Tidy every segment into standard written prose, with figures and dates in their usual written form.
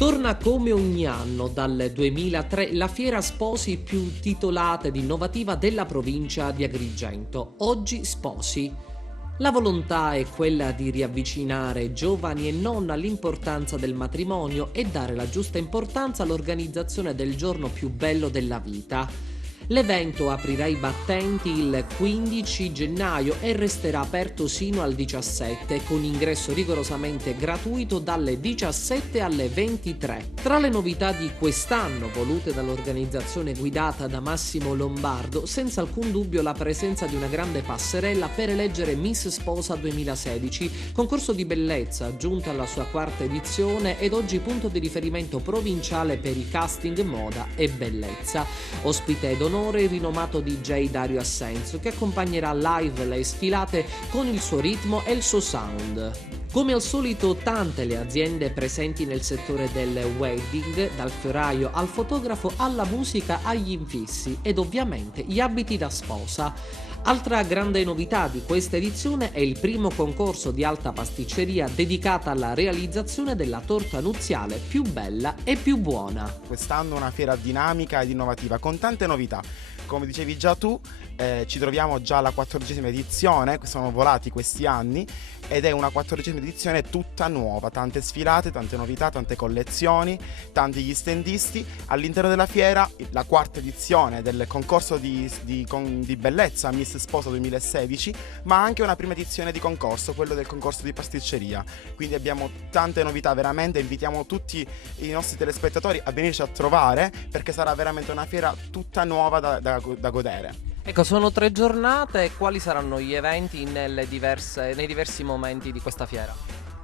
Torna come ogni anno dal 2003 la fiera sposi più titolata ed innovativa della provincia di Agrigento. Oggi Sposi. La volontà è quella di riavvicinare giovani e non all'importanza del matrimonio e dare la giusta importanza all'organizzazione del giorno più bello della vita. L'evento aprirà i battenti il 15 gennaio e resterà aperto sino al 17, con ingresso rigorosamente gratuito dalle 17 alle 23. Tra le novità di quest'anno, volute dall'organizzazione guidata da Massimo Lombardo, senza alcun dubbio la presenza di una grande passerella per eleggere Miss Sposa 2016, concorso di bellezza giunto alla sua quarta edizione ed oggi punto di riferimento provinciale per i casting moda e bellezza. Ospite d'onore il rinomato DJ Dario Assenso, che accompagnerà live le sfilate con il suo ritmo e il suo sound. Come al solito tante le aziende presenti nel settore del wedding, dal fioraio al fotografo alla musica agli infissi ed ovviamente gli abiti da sposa. Altra grande novità di questa edizione è il primo concorso di alta pasticceria dedicata alla realizzazione della torta nuziale più bella e più buona. Quest'anno una fiera dinamica ed innovativa con tante novità. Come dicevi già tu, ci troviamo già alla 14ª edizione, sono volati questi anni ed è una 14ª edizione tutta nuova, tante sfilate, tante novità, tante collezioni, tanti gli standisti. All'interno della fiera la quarta edizione del concorso di bellezza Miss Sposa 2016, ma anche una prima edizione di concorso, quello del concorso di pasticceria. Quindi abbiamo tante novità veramente, invitiamo tutti i nostri telespettatori a venirci a trovare perché sarà veramente una fiera tutta nuova da godere. Ecco, sono 3 giornate, quali saranno gli eventi nei diversi momenti di questa fiera?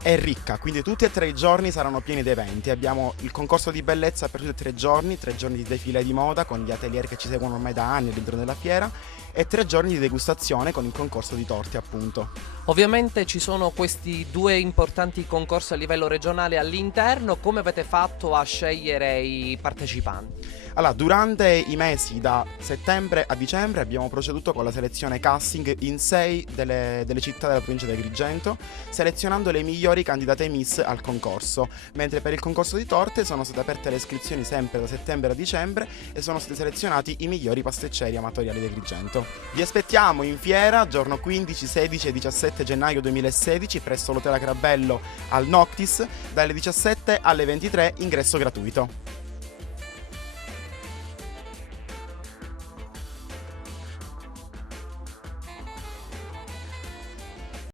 È ricca, quindi tutti e 3 i giorni saranno pieni di eventi. Abbiamo il concorso di bellezza per tutti e 3 giorni, 3 giorni di defile di moda con gli atelier che ci seguono ormai da anni all'interno della fiera e 3 giorni di degustazione con il concorso di torti, appunto. Ovviamente ci sono questi 2 importanti concorsi a livello regionale all'interno. Come avete fatto a scegliere i partecipanti? Allora, durante i mesi da settembre a dicembre abbiamo proceduto con la selezione casting in 6 delle città della provincia di Agrigento, selezionando le migliori candidate Miss al concorso, mentre per il concorso di torte sono state aperte le iscrizioni sempre da settembre a dicembre e sono stati selezionati i migliori pasticceri amatoriali di Agrigento. Vi aspettiamo in fiera giorno 15, 16 e 17 gennaio 2016 presso l'Hotel Acrabello al Noctis dalle 17 alle 23, ingresso gratuito.